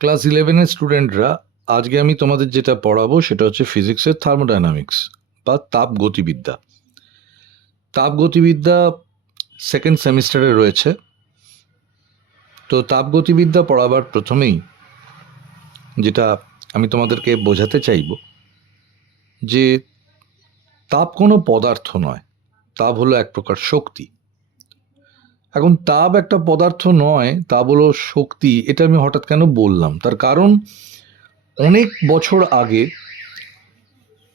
Class 11-এর স্টুডেন্টরা, আজকে আমি তোমাদের যেটা পড়াবো সেটা হচ্ছে ফিজিক্সের থার্মোডাইনামিক্স বা তাপগতিবিদ্যা। তাপগতিবিদ্যা সেকেন্ড সেমিস্টারে রয়েছে। তো তাপগতিবিদ্যা পড়াবার প্রথমেই যেটা আমি তোমাদেরকে বোঝাতে চাইব যে তাপ কোনো পদার্থ নয়, তাপ হলো এক প্রকার শক্তি। এখন তাপ একটা পদার্থ নয়, তাপ হলো শক্তি, এটা আমি হঠাৎ কেন বললাম? তার কারণ অনেক বছর আগে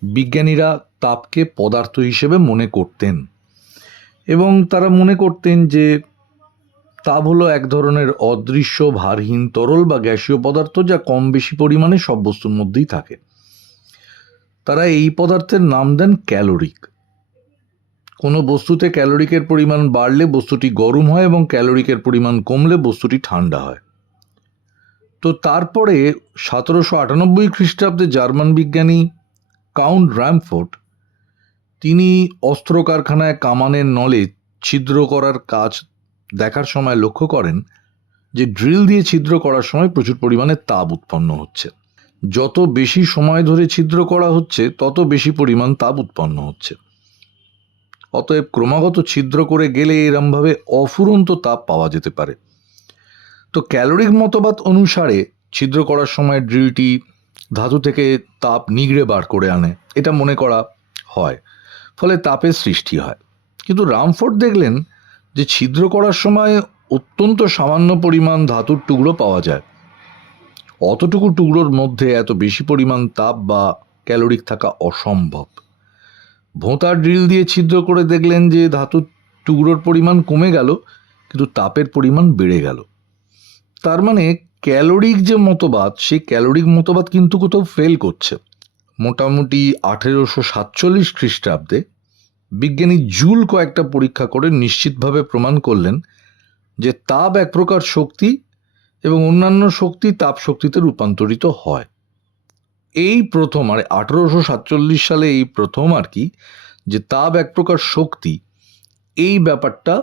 বিজ্ঞানীরা তাপকে পদার্থ হিসেবে মনে করতেন এবং তারা মনে করতেন যে তাপ হলো এক ধরনের অদৃশ্য ভারহীন তরল বা গ্যাসীয় পদার্থ যা কম বেশি পরিমাণে সব বস্তুর মধ্যেই থাকে। তারা এই পদার্থের নাম দেন ক্যালোরিক। কোনো বস্তুতে ক্যালোরিকের পরিমাণ বাড়লে বস্তুটি গরম হয় এবং ক্যালোরিকের পরিমাণ কমলে বস্তুটি ঠান্ডা হয়। তো তারপরে 1798 খ্রিস্টাব্দে জার্মান বিজ্ঞানী কাউন্ট র্যামফোর্ড তিনি অস্ত্র কারখানায় কামানের নলে ছিদ্র করার কাজ দেখার সময় লক্ষ্য করেন যে ড্রিল দিয়ে ছিদ্র করার সময় প্রচুর পরিমাণে তাপ উৎপন্ন হচ্ছে। যত বেশি সময় ধরে ছিদ্র করা হচ্ছে তত বেশি পরিমাণ তাপ উৎপন্ন হচ্ছে। অতএব ক্রমাগত ছিদ্র করে গেলে এরমভাবে অফুরন্ত তাপ পাওয়া যেতে পারে। তো ক্যালোরিক মতবাদ অনুসারে ছিদ্র করার সময় ড্রিলটি ধাতু থেকে তাপ নিগড়ে বার করে আনে, এটা মনে করা হয়, ফলে তাপের সৃষ্টি হয়। কিন্তু রামফোর্ড দেখলেন যে ছিদ্র করার সময় অত্যন্ত সামান্য পরিমাণ ধাতুর টুকরো পাওয়া যায়। অতটুকু টুকরোর মধ্যে এত বেশি পরিমাণ তাপ বা ক্যালোরিক থাকা অসম্ভব। ভোঁতা ড্রিল দিয়ে ছিদ্র করে দেখলেন যে ধাতুর টুকরোর পরিমাণ কমে গেল, কিন্তু তাপের পরিমাণ বেড়ে গেল। তার মানে ক্যালোরিক যে মতবাদ, সেই ক্যালোরিক মতবাদ কিন্তু কোথাও ফেল করছে। মোটামুটি 1847 খ্রিস্টাব্দে বিজ্ঞানী জুল কয়েকটা পরীক্ষা করে নিশ্চিতভাবে প্রমাণ করলেন যে তাপ এক প্রকার শক্তি এবং অন্যান্য শক্তি তাপ শক্তিতে রূপান্তরিত হয়। এই প্রথম, 1847 সালে এই প্রথম যে তাপ এক প্রকার শক্তি, এই ব্যাপারটা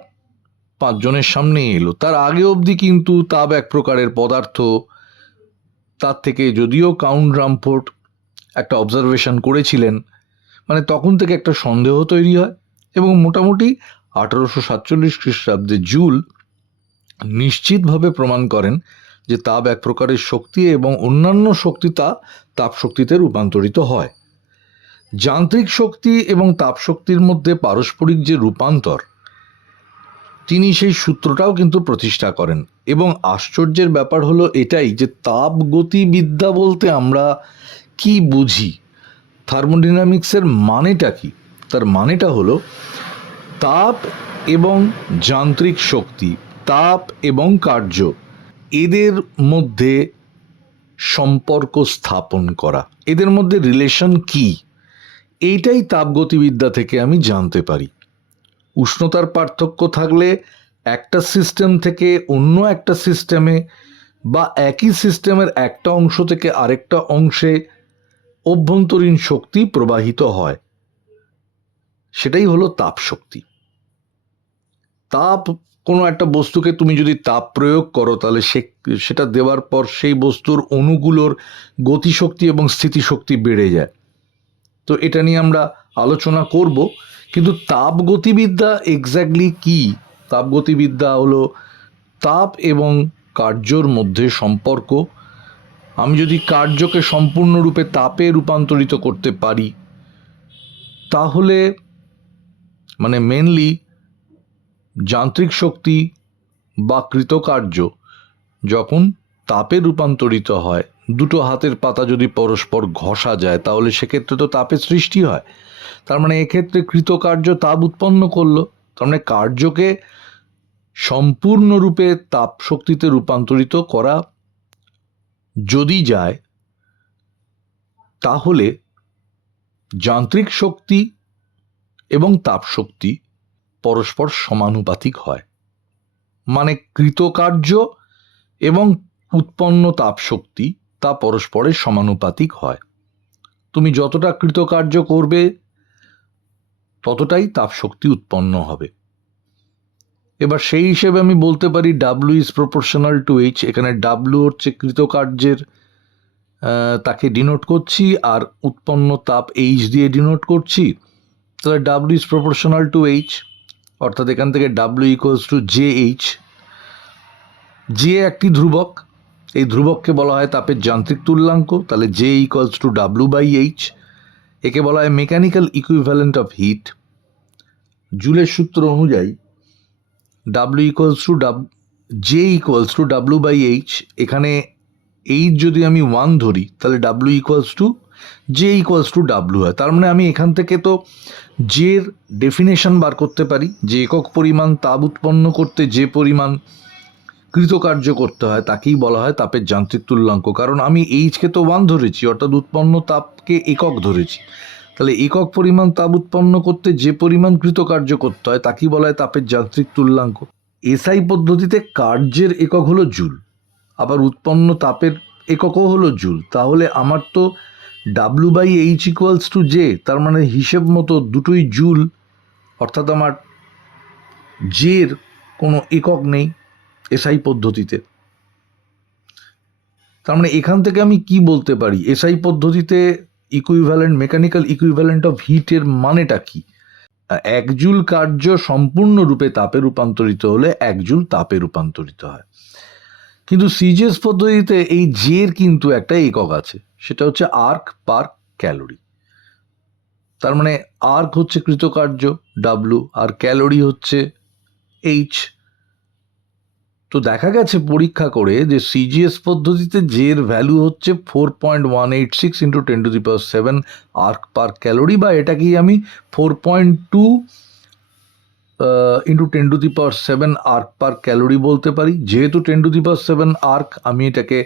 পাঁচজনের সামনে এলো। তার আগে অবধি কিন্তু তাপ এক প্রকারের পদার্থ, তার থেকে যদিও কাউন্ট রামফোর্ড একটা অবজারভেশন করেছিলেন, মানে তখন থেকে একটা সন্দেহ তৈরি হয় এবং মোটামুটি 1847 খ্রিস্টাব্দে জুল নিশ্চিতভাবে প্রমাণ করেন যে তাপ এক প্রকারের শক্তি এবং অন্যান্য শক্তি তাপ শক্তিতে রূপান্তরিত হয়। যান্ত্রিক শক্তি এবং তাপ শক্তির মধ্যে পারস্পরিক যে রূপান্তর, তিনি সেই সূত্রটাও কিন্তু প্রতিষ্ঠা করেন। এবং আশ্চর্যের ব্যাপার হলো এটাই যে তাপগতিবিদ্যা বলতে আমরা কি বুঝি, থার্মোডাইনামিক্সের মানেটা কি? তার মানেটা হলো তাপ এবং যান্ত্রিক শক্তি, তাপ এবং কার্য, এদের মধ্যে সম্পর্ক স্থাপন করা, এদের মধ্যে রিলেশন কি, এইটাই তাপগতিবিদ্যা থেকে আমি জানতে পারি। উষ্ণতার পার্থক্য থাকলে একটা সিস্টেম থেকে অন্য একটা সিস্টেমে বা একই সিস্টেমের একটা অংশ থেকে আরেকটা অংশে অভ্যন্তরীণ শক্তি প্রবাহিত হয়, সেটাই হলো তাপ শক্তি। তাপ, কোনো একটা বস্তুকে তুমি যদি তাপ প্রয়োগ করো তাহলে সেটা দেওয়ার পর সেই বস্তুর অণুগুলোর গতিশক্তি এবং স্থিতিশক্তি বেড়ে যায়। তো এটা নিয়ে আমরা আলোচনা করব, কিন্তু তাপগতিবিদ্যা এক্স্যাক্টলি কি? তাপগতিবিদ্যা হলো তাপ এবং কার্যর মধ্যে সম্পর্ক। আমি যদি কার্যকে সম্পূর্ণরূপে তাপে রূপান্তরিত করতে পারি, তাহলে মানে মেনলি যান্ত্রিক শক্তি বা কৃতকার্য যখন তাপে রূপান্তরিত হয়, দুটো হাতের পাতা যদি পরস্পর ঘষা যায় তাহলে সেক্ষেত্রে তো তাপের সৃষ্টি হয়। তার মানে এক্ষেত্রে কৃতকার্য তাপ উৎপন্ন করলো। তার মানে কার্যকে সম্পূর্ণরূপে তাপ শক্তিতে রূপান্তরিত করা যদি যায়, তাহলে যান্ত্রিক শক্তি এবং তাপ শক্তি পরস্পর সমানুপাতিক হয়। মানে কৃতকার্য এবং উৎপন্ন তাপ শক্তি তা পরস্পরের সমানুপাতিক হয়। তুমি যতটা কৃতকার্য করবে ততটাই তাপ শক্তি উৎপন্ন হবে। এবার সেই হিসেবে আমি বলতে পারি W is proportional to H. এখানে ডাব্লিউ হচ্ছে কৃতকার্যের তাকে ডিনোট করছি, আর উৎপন্ন তাপ এইচ দিয়ে ডিনোট করছি। তাহলে W is proportional to H, অর্থাৎ এখান থেকে W equals to J H. J একটি ধ্রুবক, এই ধ্রুবককে বলা হয় তাপের যান্ত্রিক তুল্যাঙ্ক, তাহলে J equals to W by H. একে বলা হয় মেকানিক্যাল ইকুইভ্যালেন্ট অফ হিট। জুলের সূত্র অনুযায়ী W equals to J equals to W by H. এখানে এইচ যদি আমি 1 ধরি তাহলে W equals to J equals to W হয়। তার মানে আমি এখান থেকে তো জের ডেফিনেশন বার করতে পারি, যে একক পরিমাণ তাপ উৎপন্ন করতে যে পরিমাণ কৃতকার্য করতে হয় তাকেই বলা হয় তাপের যান্ত্রিক তুল্যাঙ্ক। কারণ আমি এইচকে তো 1 ধরেছি, অর্থাৎ উৎপন্ন তাপকে একক ধরেছি। তাহলে একক পরিমাণ তাপ উৎপন্ন করতে যে পরিমাণ কৃতকার্য করতে হয় তাকেই বলা হয় তাপের যান্ত্রিক তুল্যাঙ্ক। এসআই পদ্ধতিতে কার্যের একক হলো জুল, আবার উৎপন্ন তাপের এককও হলো জুল। তাহলে আমার তো W by H equals to J, তার মানে হিসেব মতো দুটোই জুল, অর্থাৎ আমার জের কোনো একক নেই এসআই পদ্ধতিতে। তার মানে এখান থেকে আমি কি বলতে পারি, এসআই পদ্ধতিতে ইকুইভ্যালেন্ট মেকানিক্যাল ইকুইভ্যালেন্ট অফ হিটের মানেটা কি? 1 জুল কার্য সম্পূর্ণরূপে তাপে রূপান্তরিত হলে 1 জুল তাপে রূপান্তরিত হয়। কিন্তু সিজিএস পদ্ধতিতে এই জের কিন্তু একটা একক আছে, সেটা হচ্ছে আর্ক পার ক্যালোরি। তার মানে আর্ক হচ্ছে কৃতকার্য ডাব্লু, আর ক্যালোরি হচ্ছে এইচ। তো দেখা গেছে পরীক্ষা করে যে সিজিএস পদ্ধতিতে জের ভ্যালু হচ্ছে 4.186 ইন্টু 10⁻7 আর্ক পার ক্যালোরি, বা এটাকেই আমি 4.2 ইন্টু 10⁻7 আর্ক পার ক্যালোরি বলতে পারি। যেহেতু 10⁻7 আর্ক, আমি এটাকে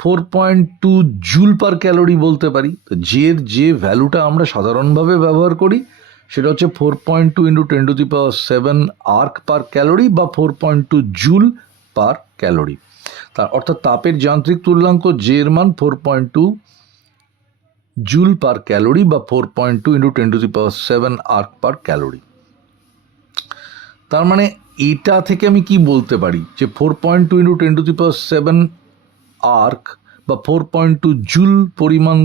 4.2 জুল পার ক্যালোরি বলতে পারি। তো যে ভ্যালুটা আমরা সাধারণভাবে ব্যবহার করি সেটা হচ্ছে 4.2 ইন্টু 10⁻7 আর্ক পার ক্যালোরি, বা 4.2 জুল পার ক্যালোরি। তার অর্থাৎ তাপের যান্ত্রিক তুল্যাঙ্ক জের মান 4.2 জুল পার ক্যালোরি, বা 4.2 ইন্টু 10⁻7 আর্ক পার ক্যালোরি। তার মানে এটা থেকে আমি কি বলতে পারি যে 4.2 ইন্টু 10⁻7 আর্ক বা 4.2 জুল পরিমাণ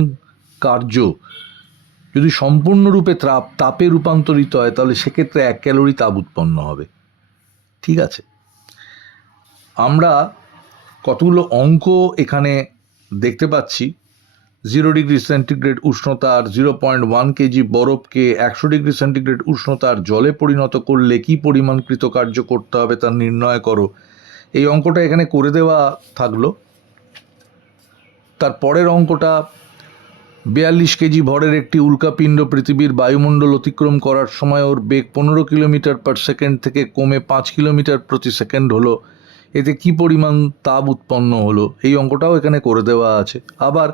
কার্য যদি সম্পূর্ণরূপে তাপে রূপান্তরিত হয় তাহলে সেক্ষেত্রে 1 ক্যালোরি তাপ উৎপন্ন হবে। ঠিক আছে, আমরা কতগুলো অঙ্ক এখানে দেখতে পাচ্ছি। 0 ডিগ্রি সেন্টিগ্রেড উষ্ণতার 0.1 কেজি বরফকে 100 ডিগ্রি সেন্টিগ্রেড উষ্ণতার জলে পরিণত করলে কি পরিমাণ কৃতকার্য করতে হবে তা নির্ণয় করো। এই অঙ্কটা এখানে করে দেওয়া থাকলো। তার পরের অঙ্কটা 42 কেজি ভরের একটি উল্কাপিণ্ড পৃথিবীর বায়ুমণ্ডল অতিক্রম করার সময় ওর বেগ 15 কিলোমিটার পার সেকেন্ড থেকে কমে 5 কিলোমিটার প্রতি সেকেন্ড হলো, এতে কি পরিমাণ তাপ উৎপন্ন হলো। এই অঙ্কটাও এখানে করে দেওয়া আছে। আবার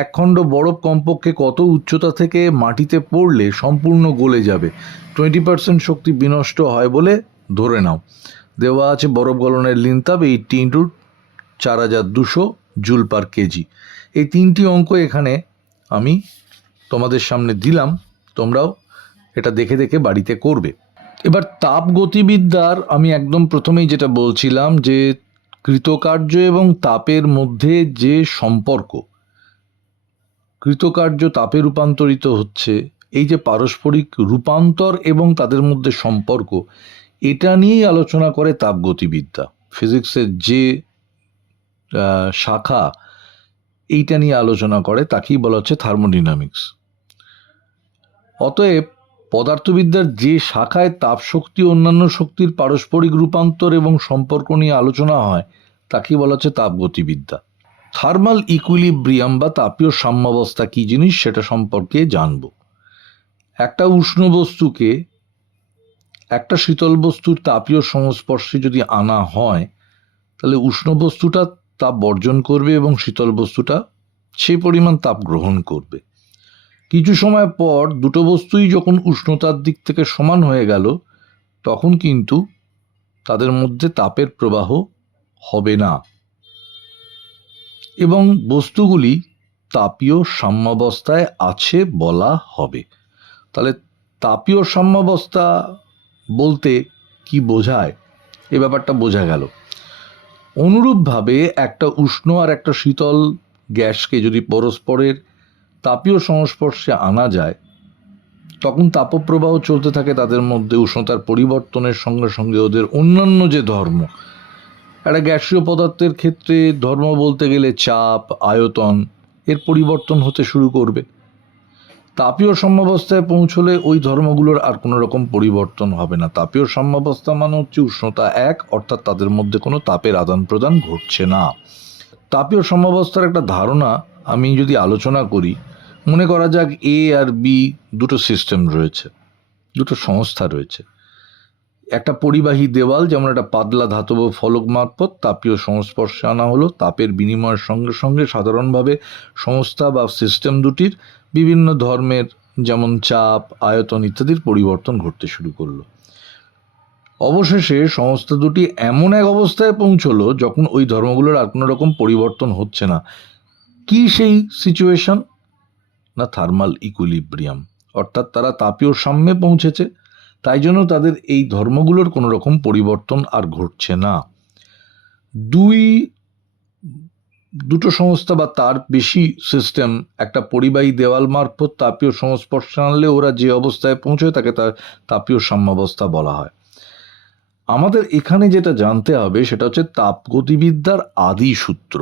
এক খণ্ড বরফ কমপক্ষে কত উচ্চতা থেকে মাটিতে পড়লে সম্পূর্ণ গলে যাবে, 20% শক্তি বিনষ্ট হয় বলে ধরে নাও। দেওয়া আছে বরফ গলনের লিনতাপ 80 ইন্টু 4200 জুল পার কেজি। এই 3টি অঙ্ক এখানে আমি তোমাদের সামনে দিলাম, তোমরাও এটা দেখে দেখে বাড়িতে করবে। এবার তাপ গতিবিদ্যার আমি একদম প্রথমেই যেটা বলছিলাম যে কৃতকার্য এবং তাপের মধ্যে যে সম্পর্ক, কৃতকার্য তাপে রূপান্তরিত হচ্ছে, এই যে পারস্পরিক রূপান্তর এবং তাদের মধ্যে সম্পর্ক, এটা নিয়েই আলোচনা করে তাপ গতিবিদ্যা। ফিজিক্সের যে শাখা এইটা নিয়ে আলোচনা করে তাকেই বলা হচ্ছে থার্মোডাইনামিক্স। অতএব পদার্থবিদ্যার যে শাখায় তাপ শক্তি অন্যান্য শক্তির পারস্পরিক রূপান্তর এবং সম্পর্ক নিয়ে আলোচনা হয় তাকেই বলা হচ্ছে তাপগতিবিদ্যা। থার্মাল ইকুইলিব্রিয়াম বা তাপীয় সাম্যাবস্থা কি জিনিস সেটা সম্পর্কে জানব। একটা উষ্ণ বস্তুকে একটা শীতল বস্তুর তাপীয় সংস্পর্শে যদি আনা হয় তাহলে উষ্ণ বস্তুটা তাপ বর্জন করবে এবং শীতল বস্তুটা সেই পরিমাণ তাপ গ্রহণ করবে। কিছু সময় পর দুটো বস্তুই যখন উষ্ণতার দিক থেকে সমান হয়ে গেল তখন কিন্তু তাদের মধ্যে তাপের প্রবাহ হবে না এবং বস্তুগুলি তাপীয় সাম্যাবস্থায় আছে বলা হবে। তাহলে তাপীয় সাম্যাবস্থা বলতে কি বোঝায়? এই ব্যাপারটা বোঝা গেল। অনুরূপভাবে একটা উষ্ণ আর একটা শীতল গ্যাসকে যদি পরস্পরের তাপীয় সংস্পর্শে আনা যায়, তখন তাপপ্রবাহ চলতে থাকে তাদের মধ্যে। উষ্ণতার পরিবর্তনের সঙ্গে সঙ্গে ওদের অন্যান্য যে ধর্ম, একটা গ্যাসীয় পদার্থের ক্ষেত্রে ধর্ম বলতে গেলে চাপ, আয়তন, এর পরিবর্তন হতে শুরু করবে। তাপীয় সাম্যাবস্থায় পৌঁছলে ওই ধর্মগুলোর আর কোনো রকম পরিবর্তন হবে না। তাপীয় সাম্যাবস্থা মানে হচ্ছে উষ্ণতা এক, অর্থাৎ তাদের মধ্যে কোনো তাপের আদান প্রদান ঘটছে না। তাপীয় সাম্যাবস্থার একটা ধারণা আমি যদি আলোচনা করি, মনে করা যাক এ আর বি দুটো সিস্টেম রয়েছে, দুটো সংস্থা রয়েছে। একটা পরিবাহী দেওয়াল, যেমন একটা পাতলা ধাতব ফলক মারফত তাপীয় সংস্পর্শে আনা হলো। তাপের বিনিময়ের সঙ্গে সঙ্গে সাধারণভাবে সংস্থা বা সিস্টেম দুটির বিভিন্ন ধর্মের, যেমন চাপ, আয়তন ইত্যাদির পরিবর্তন ঘটতে শুরু করলো। অবশেষে সংস্থা দুটি এমন এক অবস্থায় পৌঁছলো যখন ওই ধর্মগুলোর আর কোনো রকম পরিবর্তন হচ্ছে না। কি সেই সিচুয়েশন? না, থার্মাল ইকুইলিব্রিয়াম, অর্থাৎ তারা তাপীয় সাম্যে পৌঁছেছে, তাই জন্য তাদের এই ধর্মগুলোর কোনো রকম পরিবর্তন আর ঘটছে না। দুটো সংস্থা বা তার বেশি সিস্টেম একটা পরিবাহী দেওয়াল মারফত তাপীয় সংস্পর্শে আনলে ওরা যে অবস্থায় পৌঁছয় তাকে তাপীয় সাম্যাবস্থা বলা হয়। আমাদের এখানে যেটা জানতে হবে সেটা হচ্ছে তাপগতিবিদ্যার আদি সূত্র।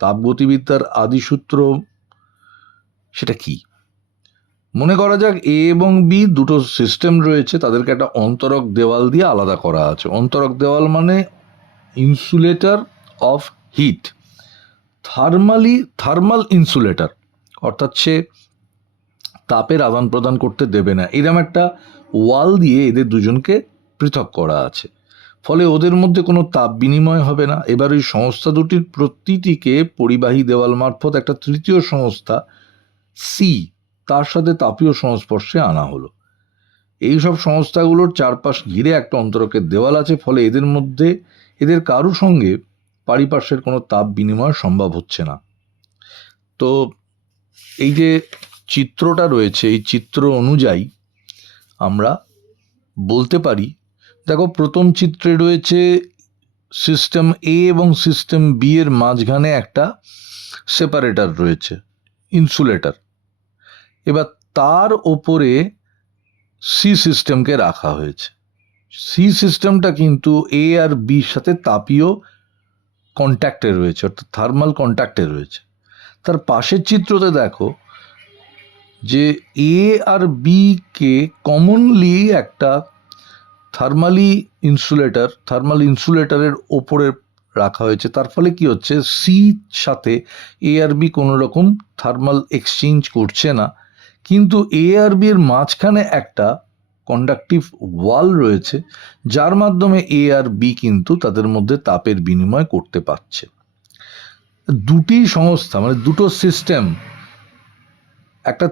তাপগতিবিদ্যার আদি সূত্র সেটা কি? মনে করা যাক এ এবং বি দুটো সিস্টেম রয়েছে, তাদেরকে একটা অন্তরক দেওয়াল দিয়ে আলাদা করা আছে। অন্তরক দেওয়াল মানে insulator of heat, thermal insulator, অর্থাৎ সে তাপের আদান প্রদান করতে দেবে না। এরকম একটা ওয়াল দিয়ে এদের দুজনকে পৃথক করা আছে, ফলে ওদের মধ্যে কোনো তাপ বিনিময় হবে না। এবার ওই সংস্থা দুটির প্রতিটিকে পরিবাহী দেওয়াল মারফত একটা তৃতীয় সংস্থা সি, তার সাথে তাপীয় সংস্পর্শে আনা হলো। এইসব সংস্থাগুলোর চারপাশ ঘিরে একটা অন্তরকের দেওয়াল আছে, ফলে এদের কারো সঙ্গে পারিপার্শ্বের কোনো তাপ বিনিময় সম্ভব হচ্ছে না। তো এই যে চিত্রটা রয়েছে, এই চিত্র অনুযায়ী আমরা বলতে পারি, দেখো প্রথম চিত্রে রয়েছে সিস্টেম এ এবং সিস্টেম বি এর মাঝখানে একটা সেপারেটর রয়েছে, ইনসুলেটর। এবার তার ওপরে সি সিস্টেমকে রাখা হয়েছে। সি সিস্টেমটা কিন্তু এ আর বির সাথে তাপীয় কন্ট্যাক্টে রয়েছে, অর্থাৎ থার্মাল কন্ট্যাক্টে রয়েছে। তার পাশের চিত্রতে দেখো যে এ আর বি কে কমনলি একটা থার্মাল ইনসুলেটরের ওপরে রাখা হয়েছে। তার ফলে কি হচ্ছে, সি সাথে এ আর বি কোনো রকম থার্মাল এক্সচেঞ্জ করছে না, কিন্তু এ আর বি এর মাঝখানে একটা কন্ডাক্টিভ ওয়াল রয়েছে, যার মাধ্যমে এ আর বি কিন্তু তাদের মধ্যে তাপের বিনিময় করতে পারছে। দুটি সংস্থা মানে দুটো সিস্টেম একটা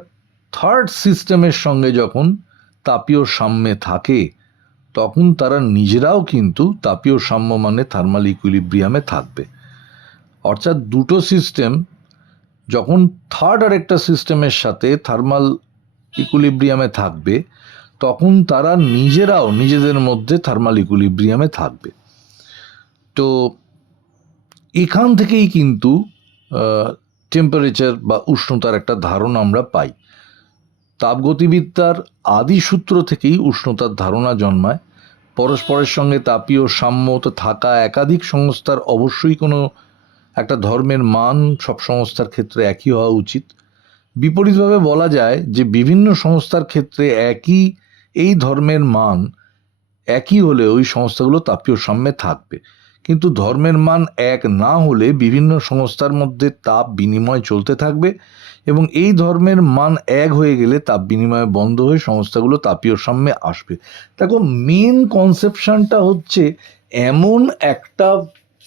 থার্ড সিস্টেমের সঙ্গে যখন তাপীয় সাম্যে থাকে, তখন তারা নিজেরাও কিন্তু তাপীয় সাম্য মানে থার্মাল ইকুইলিব্রিয়ামে থাকবে। অর্থাৎ দুটো সিস্টেম যখন থার্ড আর একটা সিস্টেমের সাথে থার্মাল ইকুইলিব্রিয়ামে থাকবে, তখন তারা নিজেরাও নিজেদের মধ্যে থার্মাল ইকুইলিব্রিয়ামে থাকবে। তো এখান থেকেই কিন্তু টেম্পারেচার বা উষ্ণতার একটা ধারণা আমরা পাই। তাপগতিবিদ্যার আদি সূত্র থেকেই উষ্ণতার ধারণা জন্মায়। পরস্পরের সঙ্গে তাপীয় সাম্য থাকা একাধিক সংস্থার অবশ্যই কোনো একটা ধর্মের মান সব সংস্থার ক্ষেত্রে একই হওয়া উচিত। বিপরীতভাবে বলা যায় যে বিভিন্ন সংস্থার ক্ষেত্রে এই ধর্মের মান একই হলে ওই সংস্থাগুলো তাপীয় সাম্যে থাকবে, কিন্তু ধর্মের মান এক না হলে বিভিন্ন সংস্থার মধ্যে তাপ বিনিময় চলতে থাকবে, এবং এই ধর্মের মান এক হয়ে গেলে তাপ বিনিময় বন্ধ হয়ে সংস্থাগুলো তাপীয় সাম্যে আসবে। দেখো মেন কনসেপশনটা হচ্ছে এমন একটা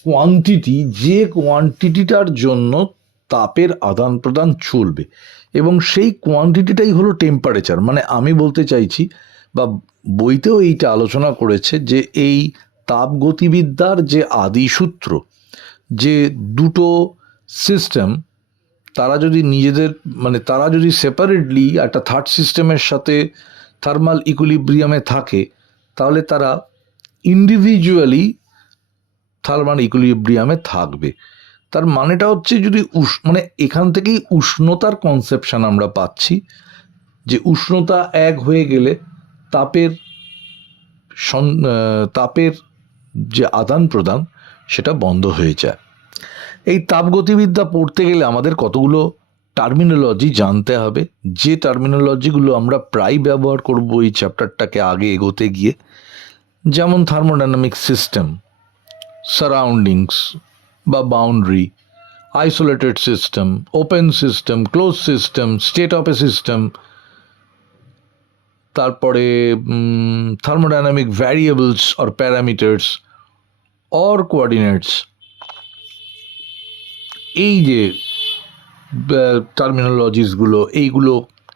কোয়ান্টিটি, যে কোয়ান্টিটিটার জন্য তাপের আদান প্রদান চলবে, এবং সেই কোয়ান্টিটিটাই হলো টেম্পারেচার। মানে আমি বলতে চাইছি, বা বইতেও এইটা আলোচনা করেছে, যে এই তাপগতিবিদ্যার যে আদি সূত্র, যে দুটো সিস্টেম তারা যদি সেপারেটলি একটা থার্ড সিস্টেমের সাথে থার্মাল ইকুইলিব্রিয়ামে থাকে, তাহলে তারা ইন্ডিভিজুয়ালি থার্মাল ইকুইলিব্রিয়ামে থাকবে। তার মানেটা হচ্ছে যদি মানে এখান থেকেই উষ্ণতার কনসেপশন আমরা পাচ্ছি, যে উষ্ণতা এক হয়ে গেলে তাপের তাপের যে আদান প্রদান সেটা বন্ধ হয়ে যায়। এই তাপগতিবিদ্যা পড়তে গেলে আমাদের কতগুলো টার্মিনোলজি জানতে হবে, যে টার্মিনোলজিগুলো আমরা প্রায় ব্যবহার করব এই চ্যাপ্টারটাকে আগে এগোতে গিয়ে, যেমন থার্মোডাইনামিক সিস্টেম, সারাউন্ডিংস বা boundary, isolated system, open system, close system, state of a system, তারপরে thermodynamic variables or parameters or coordinates. এই যে টার্মিনোলজিসগুলো, এইগুলো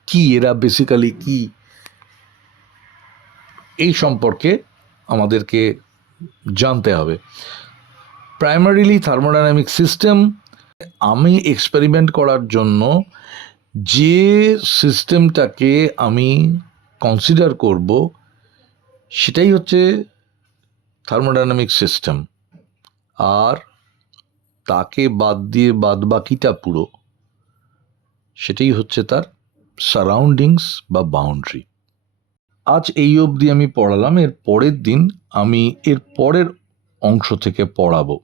কি, এরা বেসিক্যালি কি, এই সম্পর্কে আমাদেরকে জানতে হবে। প্রাইমারিলি থার্মোডাইনামিক সিস্টেম, আমি এক্সপেরিমেন্ট করার জন্য যে সিস্টেমটাকে আমি কনসিডার করব সেটাই হচ্ছে থার্মোডাইনামিক সিস্টেম, আর তাকে বাদ দিয়ে বাদ বাকিটা পুরো সেটাই হচ্ছে তার সারাউন্ডিংস বা বাউন্ডারি। আজ এই অবধি আমি পড়ালাম, এর পরের দিন আমি এর পরের অংশ থেকে পড়াবো।